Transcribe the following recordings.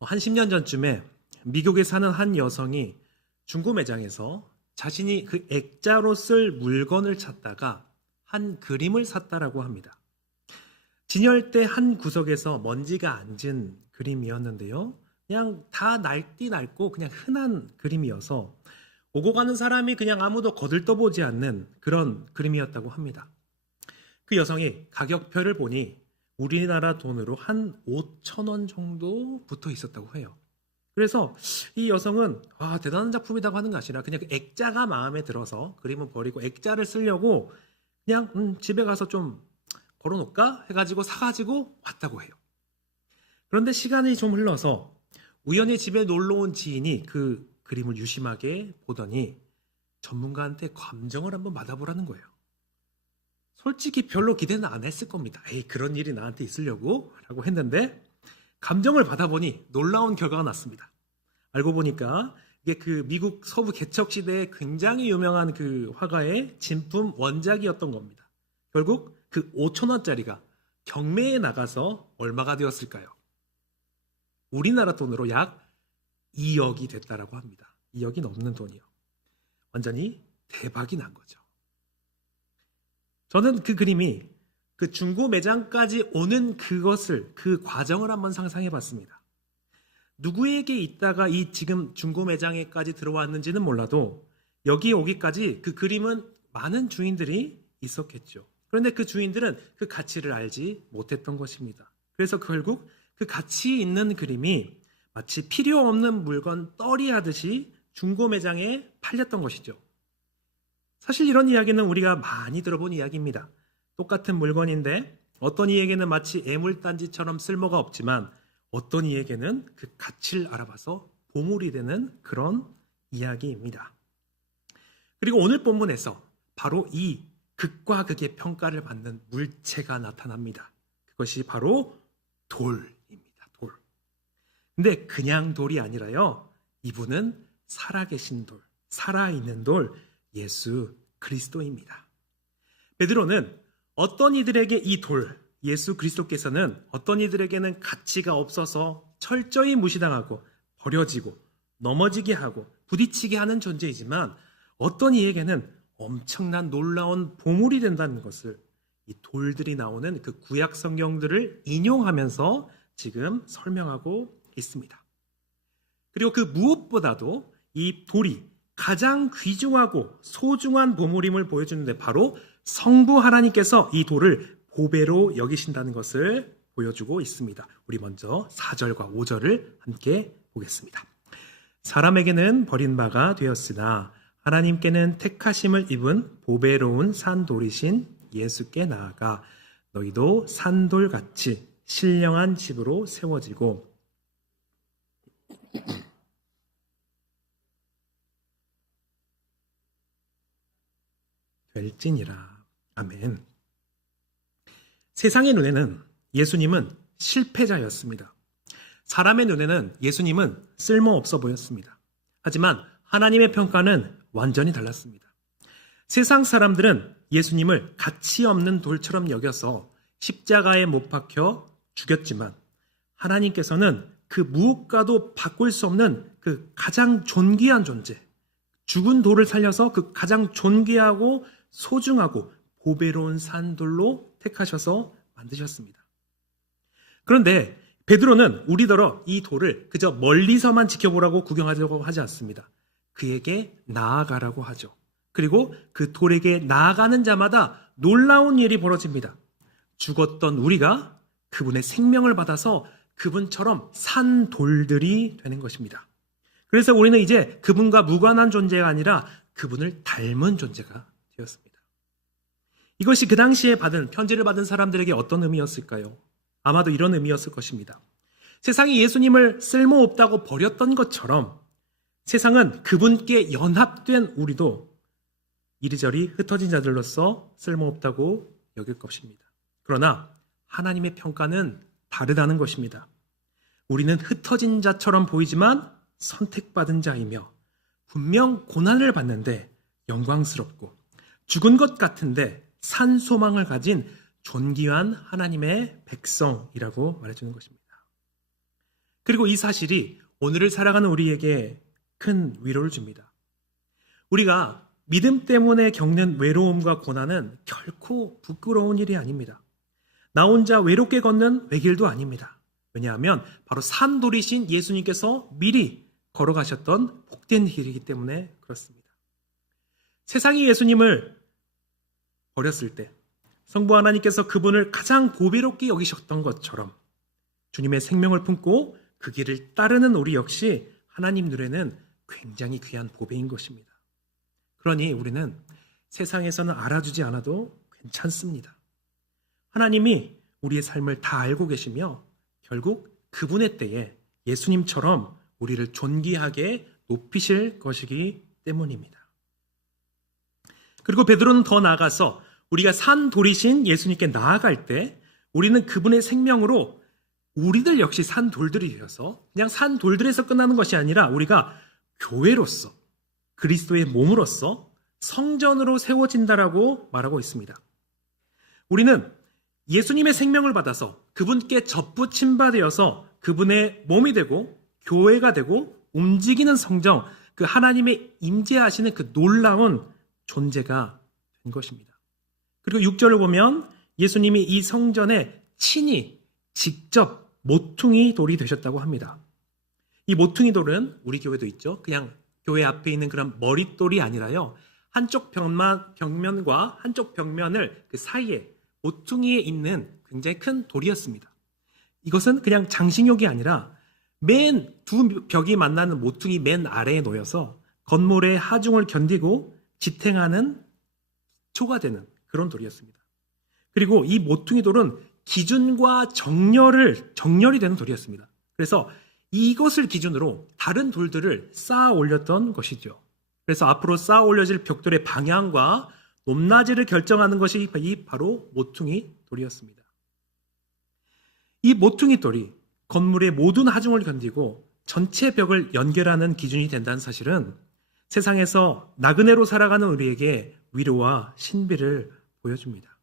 한 10년 전쯤에 미국에 사는 한 여성이 중고 매장에서 자신이 그 액자로 쓸 물건을 찾다가 한 그림을 샀다라고 합니다. 진열대 한 구석에서 먼지가 앉은 그림이었는데요. 그냥 다 낡디 낡고 그냥 흔한 그림이어서 오고 가는 사람이 그냥 아무도 거들떠보지 않는 그런 그림이었다고 합니다. 그 여성이 가격표를 보니 우리나라 돈으로 한 5천 원 정도 붙어 있었다고 해요. 그래서 이 여성은 대단한 작품이라고 하는 것이 아니라 그냥 그 액자가 마음에 들어서 그림은 버리고 액자를 쓰려고 그냥 집에 가서 좀 걸어놓을까 해가지고 사가지고 왔다고 해요. 그런데 시간이 좀 흘러서 우연히 집에 놀러 온 지인이 그 그림을 유심하게 보더니 전문가한테 감정을 한번 받아보라는 거예요. 솔직히 별로 기대는 안 했을 겁니다. 그런 일이 나한테 있으려고? 라고 했는데 감정을 받아보니 놀라운 결과가 났습니다. 알고 보니까 이게 그 미국 서부 개척 시대에 굉장히 유명한 그 화가의 진품 원작이었던 겁니다. 결국 그 5천 원짜리가 경매에 나가서 얼마가 되었을까요? 우리나라 돈으로 약 2억이 됐다라고 합니다. 2억이 넘는 돈이요. 완전히 대박이 난 거죠. 저는 그 그림이 그 중고 매장까지 오는 그 과정을 한번 상상해 봤습니다. 누구에게 있다가 이 지금 중고 매장에까지 들어왔는지는 몰라도 여기 오기까지 그 그림은 많은 주인들이 있었겠죠. 그런데 그 주인들은 그 가치를 알지 못했던 것입니다. 그래서 결국 그 가치 있는 그림이 마치 필요 없는 물건 떨이하듯이 중고 매장에 팔렸던 것이죠. 사실 이런 이야기는 우리가 많이 들어본 이야기입니다. 똑같은 물건인데 어떤 이에게는 마치 애물단지처럼 쓸모가 없지만 어떤 이에게는 그 가치를 알아봐서 보물이 되는 그런 이야기입니다. 그리고 오늘 본문에서 바로 이 극과 극의 평가를 받는 물체가 나타납니다. 그것이 바로 돌입니다. 돌. 근데 그냥 돌이 아니라요. 이분은 살아계신 돌, 살아있는 돌, 예수 그리스도입니다. 베드로는 어떤 이들에게 이 돌, 예수 그리스도께서는 어떤 이들에게는 가치가 없어서 철저히 무시당하고 버려지고 넘어지게 하고 부딪히게 하는 존재이지만 어떤 이에게는 엄청난 놀라운 보물이 된다는 것을 이 돌들이 나오는 그 구약 성경들을 인용하면서 지금 설명하고 있습니다. 그리고 그 무엇보다도 이 돌이 가장 귀중하고 소중한 보물임을 보여주는데 바로 성부 하나님께서 이 돌을 보배로 여기신다는 것을 보여주고 있습니다. 우리 먼저 4절과 5절을 함께 보겠습니다. 사람에게는 버림바가 되었으나 하나님께는 택하심을 입은 보배로운 산돌이신 예수께 나아가 너희도 산돌같이 신령한 집으로 세워지고 될지니라. 아멘. 세상의 눈에는 예수님은 실패자였습니다. 사람의 눈에는 예수님은 쓸모없어 보였습니다. 하지만 하나님의 평가는 완전히 달랐습니다. 세상 사람들은 예수님을 가치 없는 돌처럼 여겨서 십자가에 못 박혀 죽였지만 하나님께서는 그 무엇과도 바꿀 수 없는 그 가장 존귀한 존재, 죽은 돌을 살려서 그 가장 존귀하고 소중하고 보배로운 산돌로 택하셔서 만드셨습니다. 그런데 베드로는 우리더러 이 돌을 그저 멀리서만 지켜보라고 구경하려고 하지 않습니다. 그에게 나아가라고 하죠. 그리고 그 돌에게 나아가는 자마다 놀라운 일이 벌어집니다. 죽었던 우리가 그분의 생명을 받아서 그분처럼 산 돌들이 되는 것입니다. 그래서 우리는 이제 그분과 무관한 존재가 아니라 그분을 닮은 존재가 되었습니다. 이것이 그 당시에 편지를 받은 사람들에게 어떤 의미였을까요? 아마도 이런 의미였을 것입니다. 세상이 예수님을 쓸모없다고 버렸던 것처럼 세상은 그분께 연합된 우리도 이리저리 흩어진 자들로서 쓸모없다고 여길 것입니다. 그러나 하나님의 평가는 다르다는 것입니다. 우리는 흩어진 자처럼 보이지만 선택받은 자이며 분명 고난을 받는데 영광스럽고 죽은 것 같은데 산 소망을 가진 존귀한 하나님의 백성이라고 말해주는 것입니다. 그리고 이 사실이 오늘을 살아가는 우리에게 큰 위로를 줍니다. 우리가 믿음 때문에 겪는 외로움과 고난은 결코 부끄러운 일이 아닙니다. 나 혼자 외롭게 걷는 외길도 아닙니다. 왜냐하면 바로 산돌이신 예수님께서 미리 걸어가셨던 복된 길이기 때문에 그렇습니다. 세상이 예수님을 버렸을 때 성부 하나님께서 그분을 가장 보배롭게 여기셨던 것처럼 주님의 생명을 품고 그 길을 따르는 우리 역시 하나님 눈에는 굉장히 귀한 보배인 것입니다. 그러니 우리는 세상에서는 알아주지 않아도 괜찮습니다. 하나님이 우리의 삶을 다 알고 계시며 결국 그분의 때에 예수님처럼 우리를 존귀하게 높이실 것이기 때문입니다. 그리고 베드로는 더 나아가서 우리가 산 돌이신 예수님께 나아갈 때 우리는 그분의 생명으로 우리들 역시 산 돌들이 되어서 그냥 산 돌들에서 끝나는 것이 아니라 우리가 교회로서 그리스도의 몸으로서 성전으로 세워진다라고 말하고 있습니다. 우리는 예수님의 생명을 받아서 그분께 접붙임 바 되어서 그분의 몸이 되고 교회가 되고 움직이는 성정, 그 하나님의 임재하시는 그 놀라운 존재가 된 것입니다. 그리고 6절을 보면 예수님이 이 성전에 친히 직접 모퉁이 돌이 되셨다고 합니다. 이 모퉁이 돌은 우리 교회도 있죠. 그냥 교회 앞에 있는 그런 머릿돌이 아니라요. 한쪽 벽면과 한쪽 벽면을 그 사이에 모퉁이에 있는 굉장히 큰 돌이었습니다. 이것은 그냥 장식용이 아니라 맨 두 벽이 만나는 모퉁이 맨 아래에 놓여서 건물의 하중을 견디고 지탱하는 기초가 되는 그런 돌이었습니다. 그리고 이 모퉁이 돌은 기준과 정렬이 되는 돌이었습니다. 그래서 이것을 기준으로 다른 돌들을 쌓아 올렸던 것이죠. 그래서 앞으로 쌓아 올려질 벽돌의 방향과 높낮이를 결정하는 것이 바로 모퉁이 돌이었습니다. 이 모퉁이 돌이 건물의 모든 하중을 견디고 전체 벽을 연결하는 기준이 된다는 사실은 세상에서 나그네로 살아가는 우리에게 위로와 신비를 보여줍니다.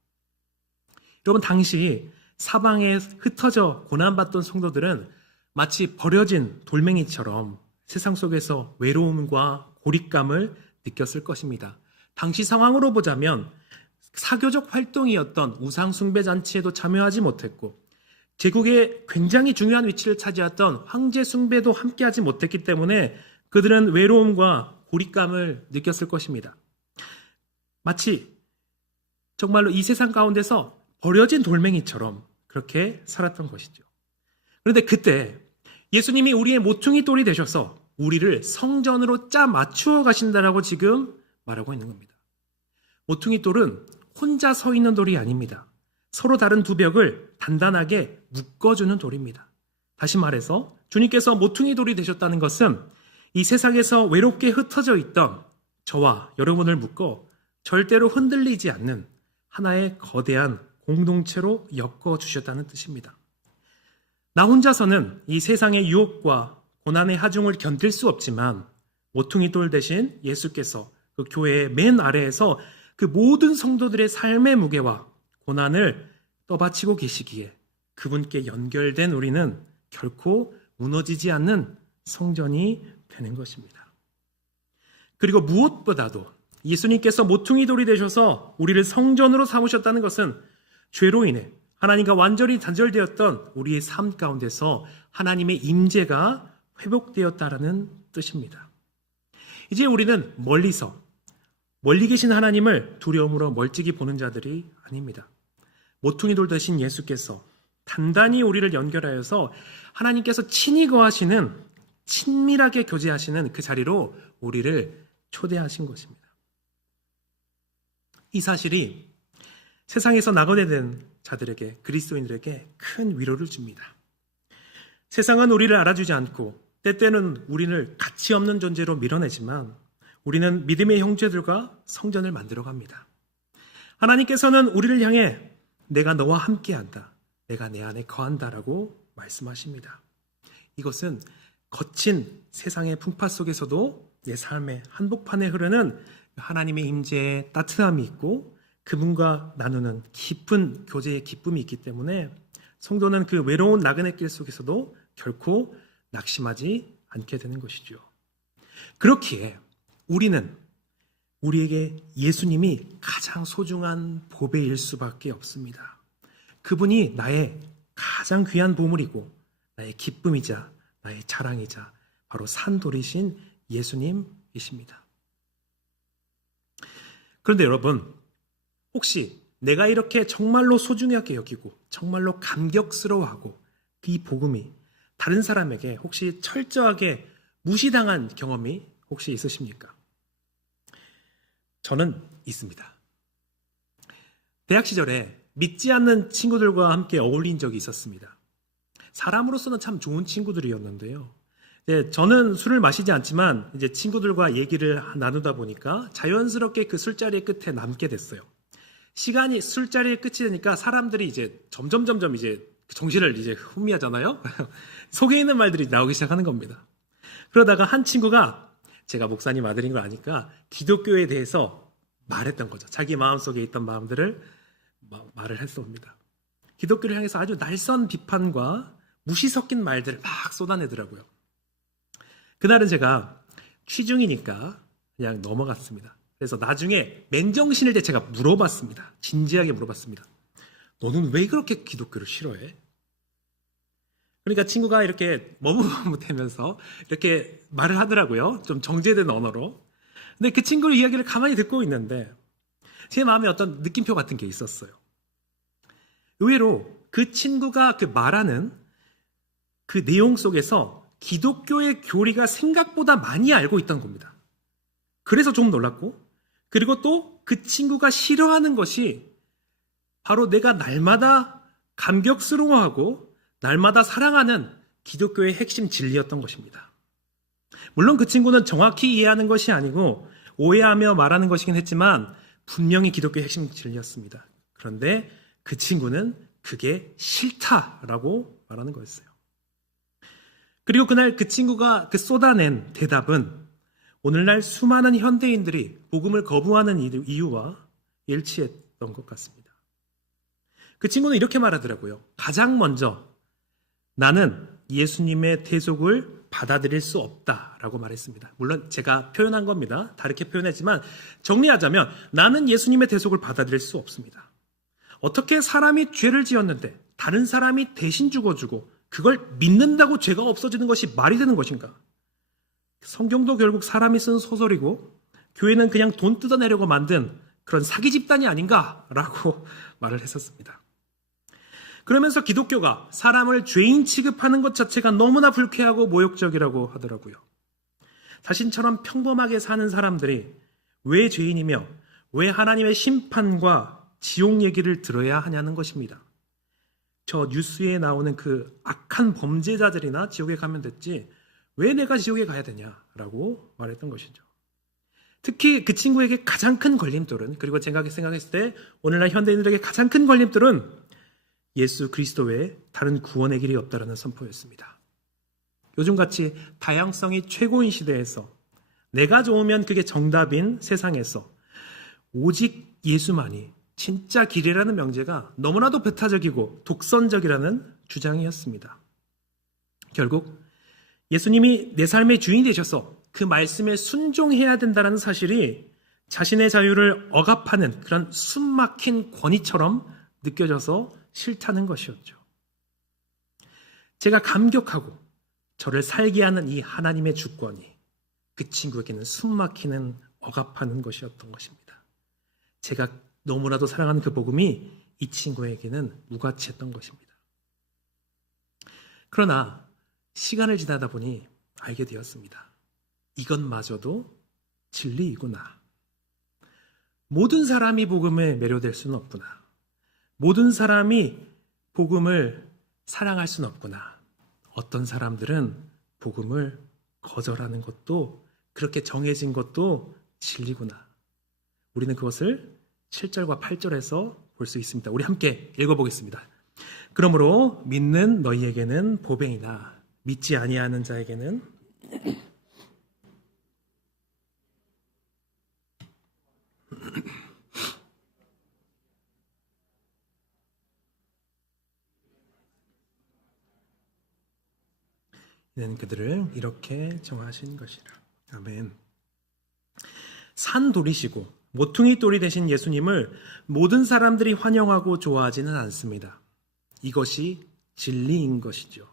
여러분, 당시 사방에 흩어져 고난받던 성도들은 마치 버려진 돌멩이처럼 세상 속에서 외로움과 고립감을 느꼈을 것입니다. 당시 상황으로 보자면 사교적 활동이었던 우상숭배 잔치에도 참여하지 못했고 제국의 굉장히 중요한 위치를 차지했던 황제 숭배도 함께하지 못했기 때문에 그들은 외로움과 고립감을 느꼈을 것입니다. 마치 정말로 이 세상 가운데서 버려진 돌멩이처럼 그렇게 살았던 것이죠. 그런데 그때 예수님이 우리의 모퉁이 돌이 되셔서 우리를 성전으로 짜 맞추어 가신다라고 지금 말하고 있는 겁니다. 모퉁이 돌은 혼자 서 있는 돌이 아닙니다. 서로 다른 두 벽을 단단하게 묶어주는 돌입니다. 다시 말해서 주님께서 모퉁이 돌이 되셨다는 것은 이 세상에서 외롭게 흩어져 있던 저와 여러분을 묶어 절대로 흔들리지 않는 하나의 거대한 공동체로 엮어주셨다는 뜻입니다. 나 혼자서는 이 세상의 유혹과 고난의 하중을 견딜 수 없지만 모퉁이 돌 대신 예수께서 그 교회의 맨 아래에서 그 모든 성도들의 삶의 무게와 고난을 떠받치고 계시기에 그분께 연결된 우리는 결코 무너지지 않는 성전이 되는 것입니다. 그리고 무엇보다도 예수님께서 모퉁이 돌이 되셔서 우리를 성전으로 삼으셨다는 것은 죄로 인해 하나님과 완전히 단절되었던 우리의 삶 가운데서 하나님의 임재가 회복되었다라는 뜻입니다. 이제 우리는 멀리 계신 하나님을 두려움으로 멀찍이 보는 자들이 아닙니다. 모퉁이 돌 대신 예수께서 단단히 우리를 연결하여서 하나님께서 친히 거하시는 친밀하게 교제하시는 그 자리로 우리를 초대하신 것입니다. 이 사실이 세상에서 나그네 된 자들에게, 그리스도인들에게 큰 위로를 줍니다. 세상은 우리를 알아주지 않고 때때는 우리를 가치 없는 존재로 밀어내지만 우리는 믿음의 형제들과 성전을 만들어갑니다. 하나님께서는 우리를 향해 내가 너와 함께한다, 내가 내 안에 거한다라고 말씀하십니다. 이것은 거친 세상의 풍파 속에서도 내 삶의 한복판에 흐르는 하나님의 임재의 따뜻함이 있고 그분과 나누는 깊은 교제의 기쁨이 있기 때문에 성도는 그 외로운 나그네 길 속에서도 결코 낙심하지 않게 되는 것이죠. 그렇기에 우리는 우리에게 예수님이 가장 소중한 보배일 수밖에 없습니다. 그분이 나의 가장 귀한 보물이고 나의 기쁨이자 나의 자랑이자 바로 산돌이신 예수님이십니다. 그런데 여러분, 혹시 내가 이렇게 정말로 소중하게 여기고 정말로 감격스러워하고 이 복음이 다른 사람에게 혹시 철저하게 무시당한 경험이 혹시 있으십니까? 저는 있습니다. 대학 시절에 믿지 않는 친구들과 함께 어울린 적이 있었습니다. 사람으로서는 참 좋은 친구들이었는데요. 저는 술을 마시지 않지만 이제 친구들과 얘기를 나누다 보니까 자연스럽게 그 술자리의 끝에 남게 됐어요. 시간이 술자리의 끝이 되니까 사람들이 이제 점점 이제 정신을 이제 혼미하잖아요. 속에 있는 말들이 나오기 시작하는 겁니다. 그러다가 한 친구가 제가 목사님 아들인 걸 아니까 기독교에 대해서 말했던 거죠. 자기 마음속에 있던 마음들을 말을 했습니다. 기독교를 향해서 아주 날선 비판과 무시 섞인 말들을 막 쏟아내더라고요. 그날은 제가 취중이니까 그냥 넘어갔습니다. 그래서 나중에 맨정신일 때 제가 물어봤습니다. 진지하게 물어봤습니다. 너는 왜 그렇게 기독교를 싫어해? 그러니까 친구가 이렇게 머뭇머뭇하면서 이렇게 말을 하더라고요. 좀 정제된 언어로. 근데 그 친구의 이야기를 가만히 듣고 있는데 제 마음에 어떤 느낌표 같은 게 있었어요. 의외로 그 친구가 그 말하는 그 내용 속에서 기독교의 교리가 생각보다 많이 알고 있던 겁니다. 그래서 좀 놀랐고, 그리고 또 그 친구가 싫어하는 것이 바로 내가 날마다 감격스러워하고 날마다 사랑하는 기독교의 핵심 진리였던 것입니다. 물론 그 친구는 정확히 이해하는 것이 아니고 오해하며 말하는 것이긴 했지만 분명히 기독교의 핵심 진리였습니다. 그런데 그 친구는 그게 싫다라고 말하는 거였어요. 그리고 그날 그 친구가 쏟아낸 대답은 오늘날 수많은 현대인들이 복음을 거부하는 이유와 일치했던 것 같습니다. 그 친구는 이렇게 말하더라고요. 가장 먼저 나는 예수님의 대속을 받아들일 수 없다라고 말했습니다. 물론 제가 표현한 겁니다. 다르게 표현했지만 정리하자면 나는 예수님의 대속을 받아들일 수 없습니다. 어떻게 사람이 죄를 지었는데 다른 사람이 대신 죽어주고 그걸 믿는다고 죄가 없어지는 것이 말이 되는 것인가? 성경도 결국 사람이 쓴 소설이고 교회는 그냥 돈 뜯어내려고 만든 그런 사기 집단이 아닌가라고 말을 했었습니다. 그러면서 기독교가 사람을 죄인 취급하는 것 자체가 너무나 불쾌하고 모욕적이라고 하더라고요. 자신처럼 평범하게 사는 사람들이 왜 죄인이며 왜 하나님의 심판과 지옥 얘기를 들어야 하냐는 것입니다. 저 뉴스에 나오는 그 악한 범죄자들이나 지옥에 가면 됐지 왜 내가 지옥에 가야 되냐라고 말했던 것이죠. 특히 그 친구에게 가장 큰 걸림돌은, 그리고 제가 생각했을 때 오늘날 현대인들에게 가장 큰 걸림돌은 예수 그리스도 외에 다른 구원의 길이 없다라는 선포였습니다. 요즘같이 다양성이 최고인 시대에서 내가 좋으면 그게 정답인 세상에서 오직 예수만이 진짜 길이라는 명제가 너무나도 배타적이고 독선적이라는 주장이었습니다. 결국 예수님이 내 삶의 주인이 되셔서 그 말씀에 순종해야 된다는 사실이 자신의 자유를 억압하는 그런 숨막힌 권위처럼 느껴져서 싫다는 것이었죠. 제가 감격하고 저를 살게 하는 이 하나님의 주권이 그 친구에게는 숨막히는 억압하는 것이었던 것입니다. 제가 너무나도 사랑하는 그 복음이 이 친구에게는 무가치했던 것입니다. 그러나 시간을 지나다 보니 알게 되었습니다. 이것마저도 진리이구나. 모든 사람이 복음에 매료될 수는 없구나. 모든 사람이 복음을 사랑할 수는 없구나. 어떤 사람들은 복음을 거절하는 것도 그렇게 정해진 것도 진리구나. 우리는 그것을 7절과 8절에서 볼 수 있습니다. 우리 함께 읽어보겠습니다. 그러므로 믿는 너희에게는 보배이나 믿지 아니하는 자에게는 이는 그들을 이렇게 정하신 것이라. 아멘. 산돌이시고 모퉁이 돌이 되신 예수님을 모든 사람들이 환영하고 좋아하지는 않습니다. 이것이 진리인 것이죠.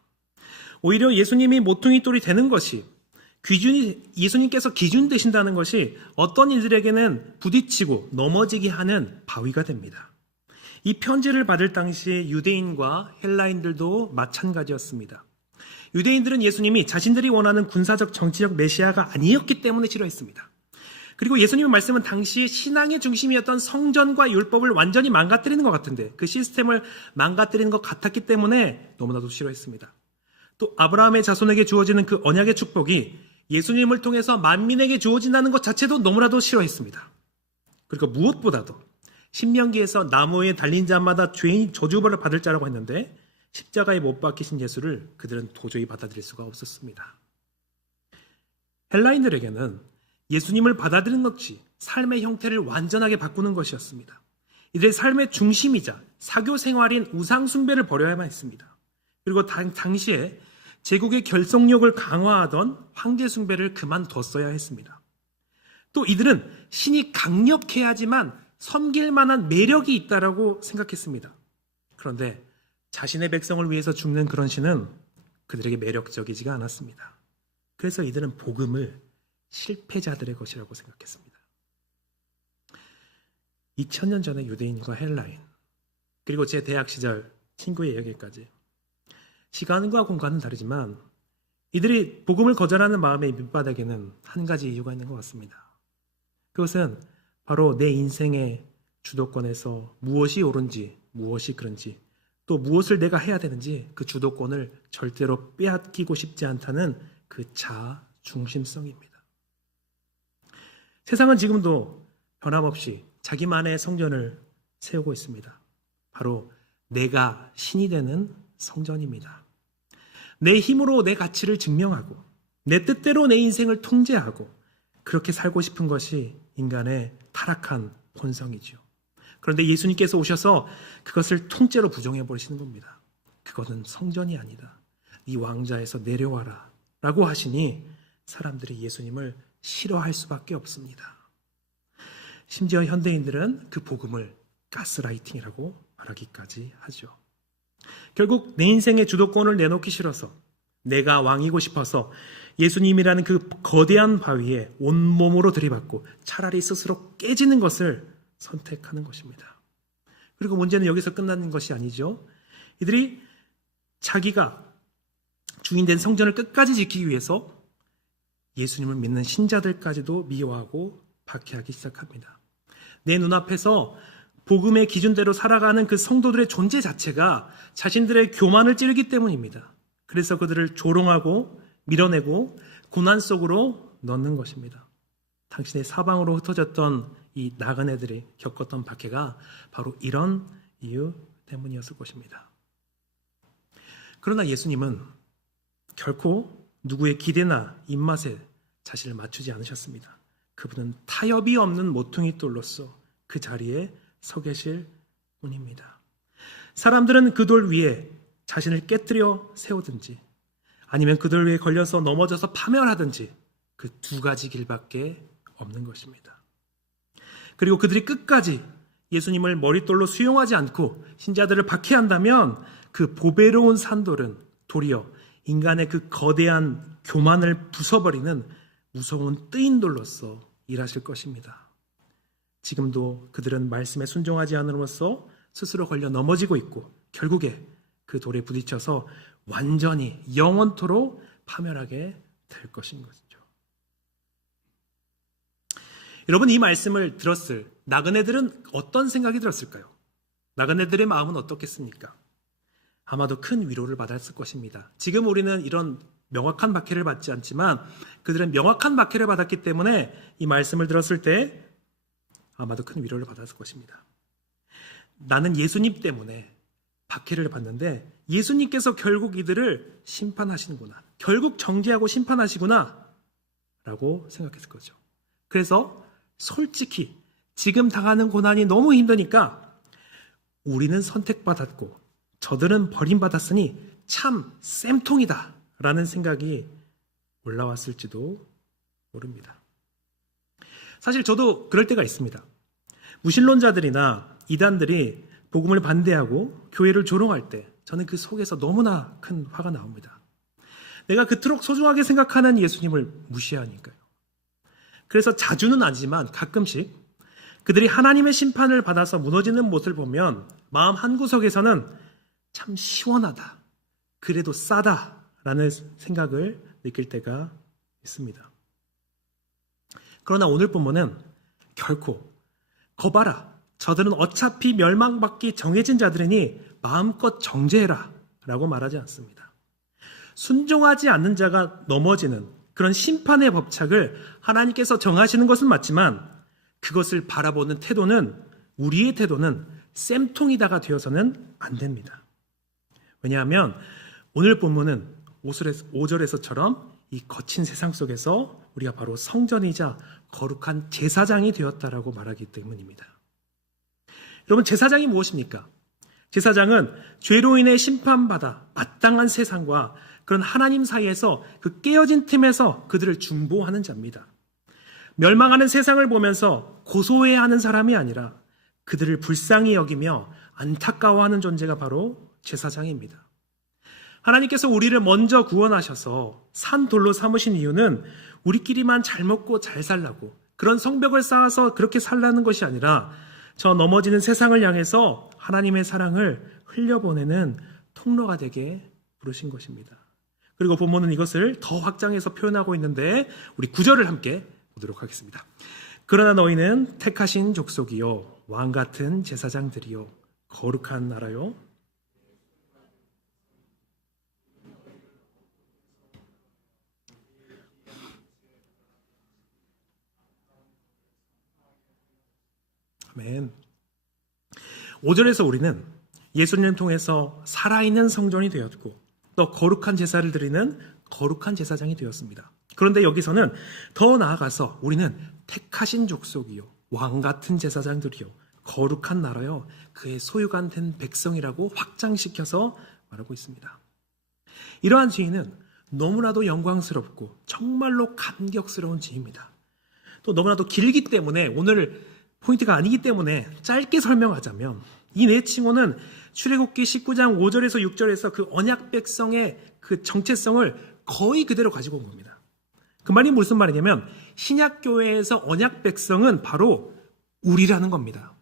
오히려 예수님이 모퉁이 돌이 되는 것이 예수님께서 기준 되신다는 것이 어떤 이들에게는 부딪히고 넘어지게 하는 바위가 됩니다. 이 편지를 받을 당시 유대인과 헬라인들도 마찬가지였습니다. 유대인들은 예수님이 자신들이 원하는 군사적 정치적 메시아가 아니었기 때문에 싫어했습니다. 그리고 예수님의 말씀은 당시 신앙의 중심이었던 성전과 율법을 완전히 망가뜨리는 것 같은데 그 시스템을 망가뜨리는 것 같았기 때문에 너무나도 싫어했습니다. 또 아브라함의 자손에게 주어지는 그 언약의 축복이 예수님을 통해서 만민에게 주어진다는 것 자체도 너무나도 싫어했습니다. 그리고 무엇보다도 신명기에서 나무에 달린 자마다 죄인 저주벌을 받을 자라고 했는데 십자가에 못 박히신 예수를 그들은 도저히 받아들일 수가 없었습니다. 헬라인들에게는 예수님을 받아들이는 것이 삶의 형태를 완전하게 바꾸는 것이었습니다. 이들의 삶의 중심이자 사교 생활인 우상 숭배를 버려야만 했습니다. 그리고 당시에 제국의 결속력을 강화하던 황제 숭배를 그만뒀어야 했습니다. 또 이들은 신이 강력해야지만 섬길 만한 매력이 있다라고 생각했습니다. 그런데 자신의 백성을 위해서 죽는 그런 신은 그들에게 매력적이지가 않았습니다. 그래서 이들은 복음을 실패자들의 것이라고 생각했습니다. 2000년 전에 유대인과 헬라인, 그리고 제 대학 시절 친구의 이야기까지 시간과 공간은 다르지만 이들이 복음을 거절하는 마음의 밑바닥에는 한 가지 이유가 있는 것 같습니다. 그것은 바로 내 인생의 주도권에서 무엇이 옳은지, 무엇이 그른지, 또 무엇을 내가 해야 되는지 그 주도권을 절대로 빼앗기고 싶지 않다는 그 자아 중심성입니다. 세상은 지금도 변함없이 자기만의 성전을 세우고 있습니다. 바로 내가 신이 되는 성전입니다. 내 힘으로 내 가치를 증명하고 내 뜻대로 내 인생을 통제하고 그렇게 살고 싶은 것이 인간의 타락한 본성이죠. 그런데 예수님께서 오셔서 그것을 통째로 부정해 버리시는 겁니다. 그것은 성전이 아니다. 이 왕좌에서 내려와라 라고 하시니 사람들이 예수님을 싫어할 수밖에 없습니다. 심지어 현대인들은 그 복음을 가스라이팅이라고 말하기까지 하죠. 결국 내 인생의 주도권을 내놓기 싫어서 내가 왕이고 싶어서 예수님이라는 그 거대한 바위에 온몸으로 들이받고 차라리 스스로 깨지는 것을 선택하는 것입니다. 그리고 문제는 여기서 끝나는 것이 아니죠. 이들이 자기가 주인된 성전을 끝까지 지키기 위해서 예수님을 믿는 신자들까지도 미워하고 박해하기 시작합니다. 내 눈앞에서 복음의 기준대로 살아가는 그 성도들의 존재 자체가 자신들의 교만을 찌르기 때문입니다. 그래서 그들을 조롱하고 밀어내고 고난 속으로 넣는 것입니다. 당신의 사방으로 흩어졌던 이 나그네들이 겪었던 박해가 바로 이런 이유 때문이었을 것입니다. 그러나 예수님은 결코 누구의 기대나 입맛에 자신을 맞추지 않으셨습니다. 그분은 타협이 없는 모퉁이 돌로서 그 자리에 서 계실 뿐입니다. 사람들은 그 돌 위에 자신을 깨뜨려 세우든지 아니면 그 돌 위에 걸려서 넘어져서 파멸하든지 그 두 가지 길밖에 없는 것입니다. 그리고 그들이 끝까지 예수님을 머릿돌로 수용하지 않고 신자들을 박해한다면 그 보배로운 산돌은 도리어 인간의 그 거대한 교만을 부숴버리는 무서운 뜨인 돌로서 일하실 것입니다. 지금도 그들은 말씀에 순종하지 않음으로써 스스로 걸려 넘어지고 있고 결국에 그 돌에 부딪혀서 완전히 영원토록 파멸하게 될 것인 것이죠. 여러분, 이 말씀을 들었을 나그네들은 어떤 생각이 들었을까요? 나그네들의 마음은 어떻겠습니까? 아마도 큰 위로를 받았을 것입니다. 지금 우리는 이런 명확한 박해를 받지 않지만 그들은 명확한 박해를 받았기 때문에 이 말씀을 들었을 때 아마도 큰 위로를 받았을 것입니다. 나는 예수님 때문에 박해를 받는데 예수님께서 결국 이들을 심판하시는구나. 결국 정죄하고 심판하시구나 라고 생각했을 거죠. 그래서 솔직히 지금 당하는 고난이 너무 힘드니까 우리는 선택받았고 저들은 버림받았으니 참 쌤통이다 라는 생각이 올라왔을지도 모릅니다. 사실 저도 그럴 때가 있습니다. 무신론자들이나 이단들이 복음을 반대하고 교회를 조롱할 때 저는 그 속에서 너무나 큰 화가 나옵니다. 내가 그토록 소중하게 생각하는 예수님을 무시하니까요. 그래서 자주는 아니지만 가끔씩 그들이 하나님의 심판을 받아서 무너지는 모습을 보면 마음 한구석에서는 참 시원하다, 그래도 싸다라는 생각을 느낄 때가 있습니다. 그러나 오늘 본문은 결코 거봐라, 저들은 어차피 멸망받기 정해진 자들이니 마음껏 정죄해라 라고 말하지 않습니다. 순종하지 않는 자가 넘어지는 그런 심판의 법칙을 하나님께서 정하시는 것은 맞지만 그것을 바라보는 태도는, 우리의 태도는 쌤통이다가 되어서는 안 됩니다. 왜냐하면 오늘 본문은 5절에서처럼 이 거친 세상 속에서 우리가 바로 성전이자 거룩한 제사장이 되었다라고 말하기 때문입니다. 여러분, 제사장이 무엇입니까? 제사장은 죄로 인해 심판받아 마땅한 세상과 그런 하나님 사이에서 그 깨어진 틈에서 그들을 중보하는 자입니다. 멸망하는 세상을 보면서 고소해야 하는 사람이 아니라 그들을 불쌍히 여기며 안타까워하는 존재가 바로 제사장입니다. 하나님께서 우리를 먼저 구원하셔서 산 돌로 삼으신 이유는 우리끼리만 잘 먹고 잘 살라고, 그런 성벽을 쌓아서 그렇게 살라는 것이 아니라 저 넘어지는 세상을 향해서 하나님의 사랑을 흘려보내는 통로가 되게 부르신 것입니다. 그리고 본문은 이것을 더 확장해서 표현하고 있는데 우리 9절을 함께 보도록 하겠습니다. 그러나 너희는 택하신 족속이요 왕같은 제사장들이요 거룩한 나라요 아멘. 5절에서 우리는 예수님을 통해서 살아있는 성전이 되었고 또 거룩한 제사를 드리는 거룩한 제사장이 되었습니다. 그런데 여기서는 더 나아가서 우리는 택하신 족속이요 왕같은 제사장들이요 거룩한 나라요 그의 소유가 된 백성이라고 확장시켜서 말하고 있습니다. 이러한 지위는 너무나도 영광스럽고 정말로 감격스러운 지위입니다. 또 너무나도 길기 때문에 오늘 포인트가 아니기 때문에 짧게 설명하자면 이 네 칭호는 출애굽기 19장 5절에서 6절에서 그 언약 백성의 그 정체성을 거의 그대로 가지고 온 겁니다. 그 말이 무슨 말이냐면 신약교회에서 언약 백성은 바로 우리라는 겁니다.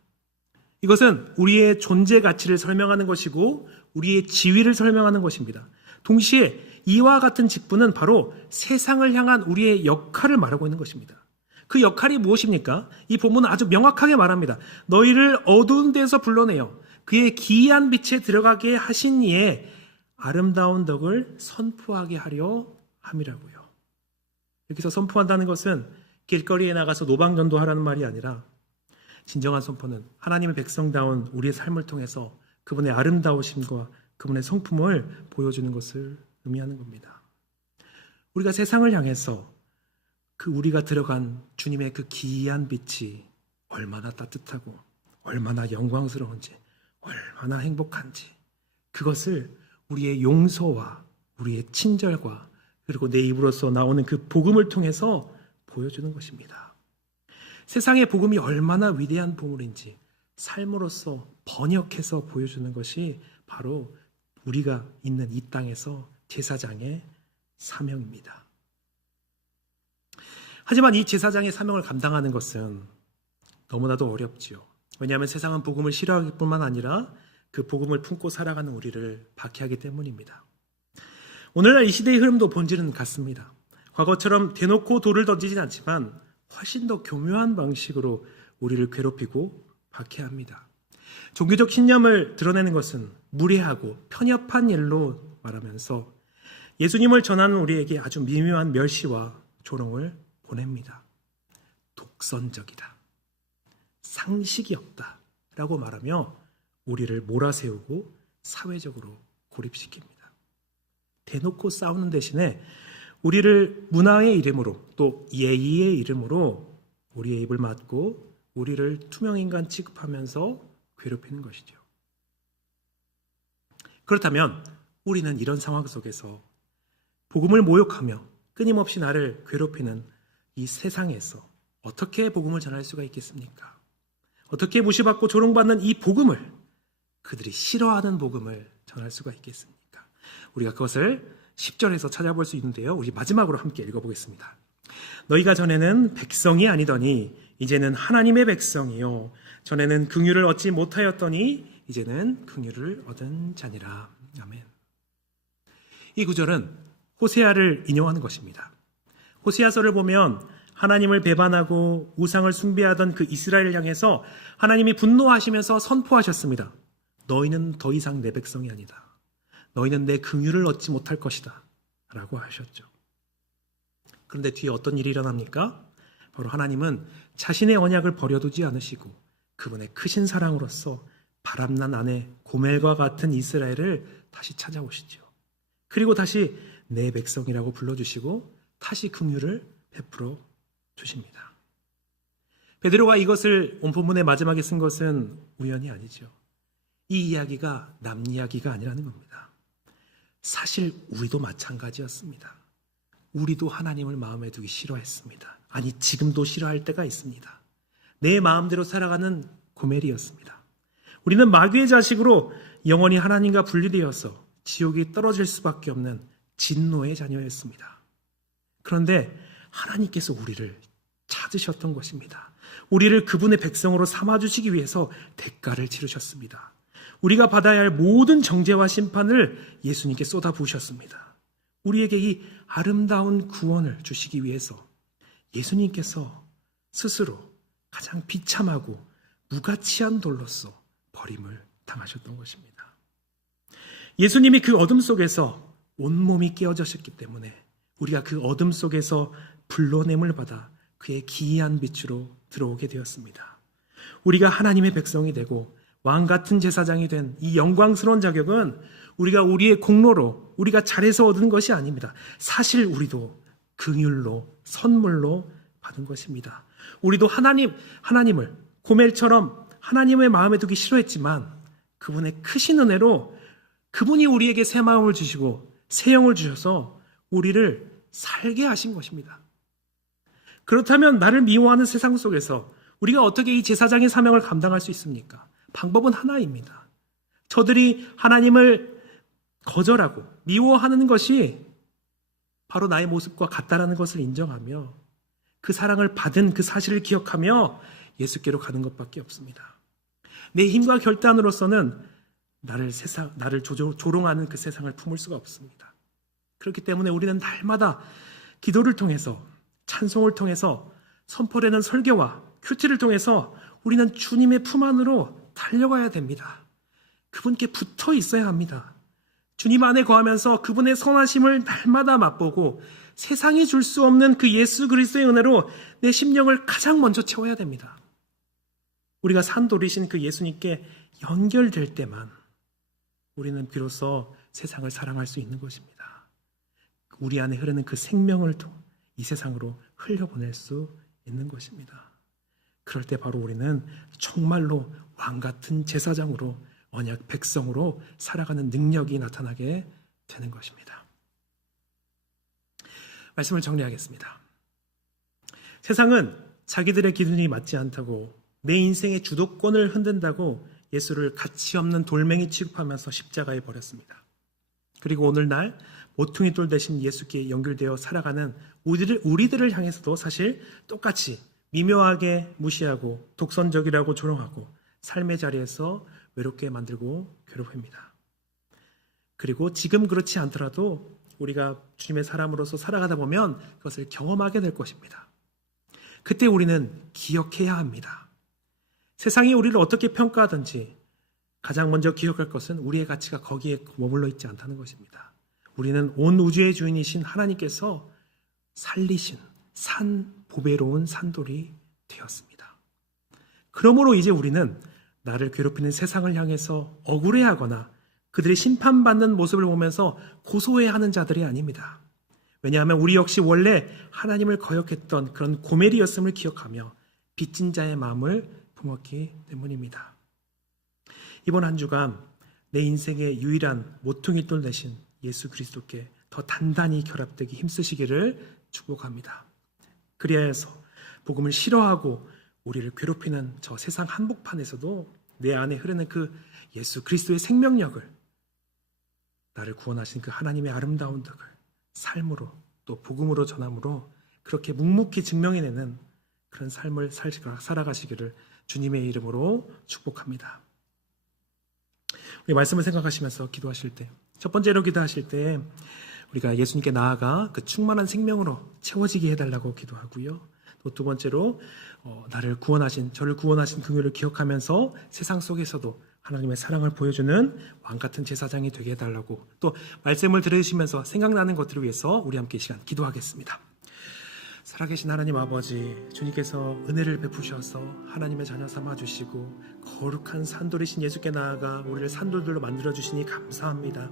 이것은 우리의 존재 가치를 설명하는 것이고 우리의 지위를 설명하는 것입니다. 동시에 이와 같은 직분은 바로 세상을 향한 우리의 역할을 말하고 있는 것입니다. 그 역할이 무엇입니까? 이 본문은 아주 명확하게 말합니다. 너희를 어두운 데서 불러내어 그의 기이한 빛에 들어가게 하신 이의 아름다운 덕을 선포하게 하려 함이라고요. 여기서 선포한다는 것은 길거리에 나가서 노방전도하라는 말이 아니라 진정한 선포는 하나님의 백성다운 우리의 삶을 통해서 그분의 아름다우심과 그분의 성품을 보여주는 것을 의미하는 겁니다. 우리가 세상을 향해서 그 우리가 들어간 주님의 그 기이한 빛이 얼마나 따뜻하고 얼마나 영광스러운지 얼마나 행복한지 그것을 우리의 용서와 우리의 친절과 그리고 내 입으로서 나오는 그 복음을 통해서 보여주는 것입니다. 세상의 복음이 얼마나 위대한 보물인지 삶으로서 번역해서 보여주는 것이 바로 우리가 있는 이 땅에서 제사장의 사명입니다. 하지만 이 제사장의 사명을 감당하는 것은 너무나도 어렵지요. 왜냐하면 세상은 복음을 싫어하기 뿐만 아니라 그 복음을 품고 살아가는 우리를 박해하기 때문입니다. 오늘날 이 시대의 흐름도 본질은 같습니다. 과거처럼 대놓고 돌을 던지진 않지만 훨씬 더 교묘한 방식으로 우리를 괴롭히고 박해합니다. 종교적 신념을 드러내는 것은 무례하고 편협한 일로 말하면서 예수님을 전하는 우리에게 아주 미묘한 멸시와 조롱을 보냅니다. 독선적이다. 상식이 없다. 라고 말하며 우리를 몰아세우고 사회적으로 고립시킵니다. 대놓고 싸우는 대신에 우리를 문화의 이름으로 또 예의의 이름으로 우리의 입을 막고 우리를 투명인간 취급하면서 괴롭히는 것이죠. 그렇다면 우리는 이런 상황 속에서 복음을 모욕하며 끊임없이 나를 괴롭히는 이 세상에서 어떻게 복음을 전할 수가 있겠습니까? 어떻게 무시받고 조롱받는 이 복음을, 그들이 싫어하는 복음을 전할 수가 있겠습니까? 우리가 그것을 10절에서 찾아볼 수 있는데요. 우리 마지막으로 함께 읽어보겠습니다. 너희가 전에는 백성이 아니더니 이제는 하나님의 백성이요 전에는 긍휼을 얻지 못하였더니 이제는 긍휼을 얻은 자니라. 아멘. 이 구절은 호세아를 인용하는 것입니다. 호세아서를 보면 하나님을 배반하고 우상을 숭배하던 그 이스라엘을 향해서 하나님이 분노하시면서 선포하셨습니다. 너희는 더 이상 내 백성이 아니다. 너희는 내 긍휼을 얻지 못할 것이다 라고 하셨죠. 그런데 뒤에 어떤 일이 일어납니까? 바로 하나님은 자신의 언약을 버려두지 않으시고 그분의 크신 사랑으로서 바람난 아내 고멜과 같은 이스라엘을 다시 찾아오시죠. 그리고 다시 내 백성이라고 불러주시고 다시 긍휼을 베풀어 주십니다. 베드로가 이것을 본문의 마지막에 쓴 것은 우연이 아니죠. 이 이야기가 남 이야기가 아니라는 겁니다. 사실 우리도 마찬가지였습니다. 우리도 하나님을 마음에 두기 싫어했습니다. 아니, 지금도 싫어할 때가 있습니다. 내 마음대로 살아가는 고멜이었습니다. 우리는 마귀의 자식으로 영원히 하나님과 분리되어서 지옥에 떨어질 수밖에 없는 진노의 자녀였습니다. 그런데 하나님께서 우리를 찾으셨던 것입니다. 우리를 그분의 백성으로 삼아주시기 위해서 대가를 치르셨습니다. 우리가 받아야 할 모든 정죄와 심판을 예수님께 쏟아부으셨습니다. 우리에게 이 아름다운 구원을 주시기 위해서 예수님께서 스스로 가장 비참하고 무가치한 돌로서 버림을 당하셨던 것입니다. 예수님이 그 어둠 속에서 온몸이 깨어졌기 때문에 우리가 그 어둠 속에서 불러냄을 받아 그의 기이한 빛으로 들어오게 되었습니다. 우리가 하나님의 백성이 되고 왕 같은 제사장이 된 이 영광스러운 자격은 우리가 우리의 공로로 우리가 잘해서 얻은 것이 아닙니다. 사실 우리도 긍휼로 선물로 받은 것입니다. 우리도 하나님을 고멜처럼 하나님의 마음에 두기 싫어했지만 그분의 크신 은혜로 그분이 우리에게 새 마음을 주시고 새 영을 주셔서 우리를 살게 하신 것입니다. 그렇다면 나를 미워하는 세상 속에서 우리가 어떻게 이 제사장의 사명을 감당할 수 있습니까? 방법은 하나입니다. 저들이 하나님을 거절하고 미워하는 것이 바로 나의 모습과 같다라는 것을 인정하며 그 사랑을 받은 그 사실을 기억하며 예수께로 가는 것밖에 없습니다. 내 힘과 결단으로서는 나를 조롱하는 그 세상을 품을 수가 없습니다. 그렇기 때문에 우리는 날마다 기도를 통해서 찬송을 통해서 선포되는 설교와 큐티를 통해서 우리는 주님의 품 안으로 달려가야 됩니다. 그분께 붙어 있어야 합니다. 주님 안에 거하면서 그분의 선하심을 날마다 맛보고 세상이 줄 수 없는 그 예수 그리스도의 은혜로 내 심령을 가장 먼저 채워야 됩니다. 우리가 산돌이신 그 예수님께 연결될 때만 우리는 비로소 세상을 사랑할 수 있는 것입니다. 우리 안에 흐르는 그 생명을 이 세상으로 흘려보낼 수 있는 것입니다. 그럴 때 바로 우리는 정말로 왕같은 제사장으로 언약 백성으로 살아가는 능력이 나타나게 되는 것입니다. 말씀을 정리하겠습니다. 세상은 자기들의 기준이 맞지 않다고 내 인생의 주도권을 흔든다고 예수를 가치 없는 돌멩이 취급하면서 십자가에 버렸습니다. 그리고 오늘날 모퉁이 돌 대신 예수께 연결되어 살아가는 우리들을 향해서도 사실 똑같이 미묘하게 무시하고 독선적이라고 조롱하고 삶의 자리에서 외롭게 만들고 괴롭힙니다. 그리고 지금 그렇지 않더라도 우리가 주님의 사람으로서 살아가다 보면 그것을 경험하게 될 것입니다. 그때 우리는 기억해야 합니다. 세상이 우리를 어떻게 평가하든지 가장 먼저 기억할 것은 우리의 가치가 거기에 머물러 있지 않다는 것입니다. 우리는 온 우주의 주인이신 하나님께서 살리신 보배로운 산돌이 되었습니다. 그러므로 이제 우리는 나를 괴롭히는 세상을 향해서 억울해하거나 그들이 심판받는 모습을 보면서 고소해하는 자들이 아닙니다. 왜냐하면 우리 역시 원래 하나님을 거역했던 그런 고멜이었음을 기억하며 빚진 자의 마음을 품었기 때문입니다. 이번 한 주간 내 인생의 유일한 모퉁이돌 되신 예수 그리스도께 더 더 단단히 결합되기 힘쓰시기를 축복합니다. 그리하여서 복음을 싫어하고 우리를 괴롭히는 저 세상 한복판에서도 내 안에 흐르는 그 예수 그리스도의 생명력을, 나를 구원하신 그 하나님의 아름다운 덕을 삶으로 또 복음으로 전함으로 그렇게 묵묵히 증명해내는 그런 삶을 살아가시기를 주님의 이름으로 축복합니다. 우리 말씀을 생각하시면서 기도하실 때, 첫 번째로 기도하실 때 우리가 예수님께 나아가 그 충만한 생명으로 채워지게 해달라고 기도하고요. 또 두 번째로 저를 구원하신 긍휼을 기억하면서 세상 속에서도 하나님의 사랑을 보여주는 왕같은 제사장이 되게 해달라고, 또 말씀을 들으시면서 생각나는 것들을 위해서 우리 함께 이 시간 기도하겠습니다. 살아계신 하나님 아버지, 주님께서 은혜를 베푸셔서 하나님의 자녀 삼아주시고 거룩한 산돌이신 예수께 나아가 우리를 산돌들로 만들어주시니 감사합니다.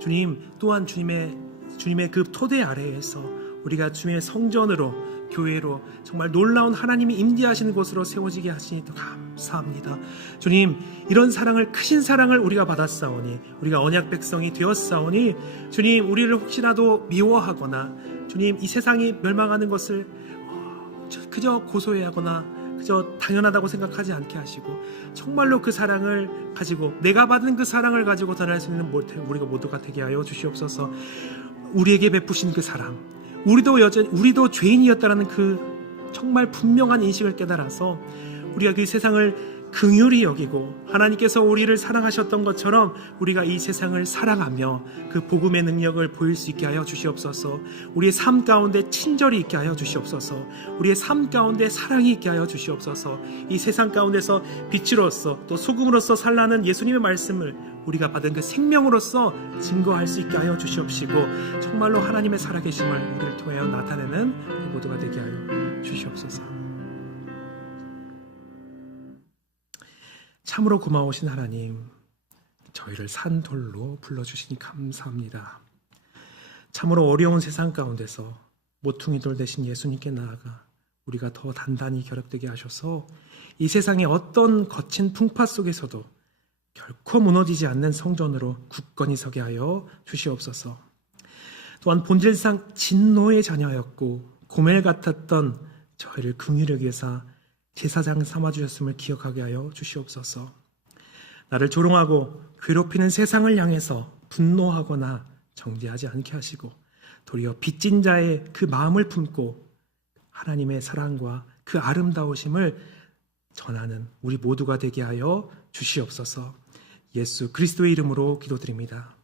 주님, 또한 주님의 그 토대 아래에서 우리가 주님의 성전으로, 교회로 정말 놀라운 하나님이 임재하시는 곳으로 세워지게 하시니 또 감사합니다. 주님, 이런 사랑을, 크신 사랑을 우리가 받았사오니, 우리가 언약 백성이 되었사오니, 주님, 우리를 혹시라도 미워하거나 주님, 이 세상이 멸망하는 것을 그저 고소해하거나 그저 당연하다고 생각하지 않게 하시고, 정말로 그 사랑을 가지고, 내가 받은 그 사랑을 가지고 전할 수 있는 우리가 모두가 되게 하여 주시옵소서. 우리에게 베푸신 그 사랑, 우리도 죄인이었다라는 그 정말 분명한 인식을 깨달아서 우리가 그 세상을 긍휼히 여기고 하나님께서 우리를 사랑하셨던 것처럼 우리가 이 세상을 사랑하며 그 복음의 능력을 보일 수 있게 하여 주시옵소서. 우리의 삶 가운데 친절이 있게 하여 주시옵소서. 우리의 삶 가운데 사랑이 있게 하여 주시옵소서. 이 세상 가운데서 빛으로서 또 소금으로서 살라는 예수님의 말씀을 우리가 받은 그 생명으로서 증거할 수 있게 하여 주시옵시고, 정말로 하나님의 살아계심을 우리를 통하여 나타내는 우리 모두가 되게 하여 주시옵소서. 참으로 고마우신 하나님, 저희를 산돌로 불러주시니 감사합니다. 참으로 어려운 세상 가운데서 모퉁이돌 대신 예수님께 나아가 우리가 더 단단히 결합되게 하셔서 이 세상의 어떤 거친 풍파 속에서도 결코 무너지지 않는 성전으로 굳건히 서게 하여 주시옵소서. 또한 본질상 진노의 자녀였고 고멜 같았던 저희를 긍휼히 여기사 제사장 삼아주셨음을 기억하게 하여 주시옵소서. 나를 조롱하고 괴롭히는 세상을 향해서 분노하거나 정죄하지 않게 하시고, 도리어 빚진 자의 그 마음을 품고 하나님의 사랑과 그 아름다우심을 전하는 우리 모두가 되게 하여 주시옵소서. 예수 그리스도의 이름으로 기도드립니다.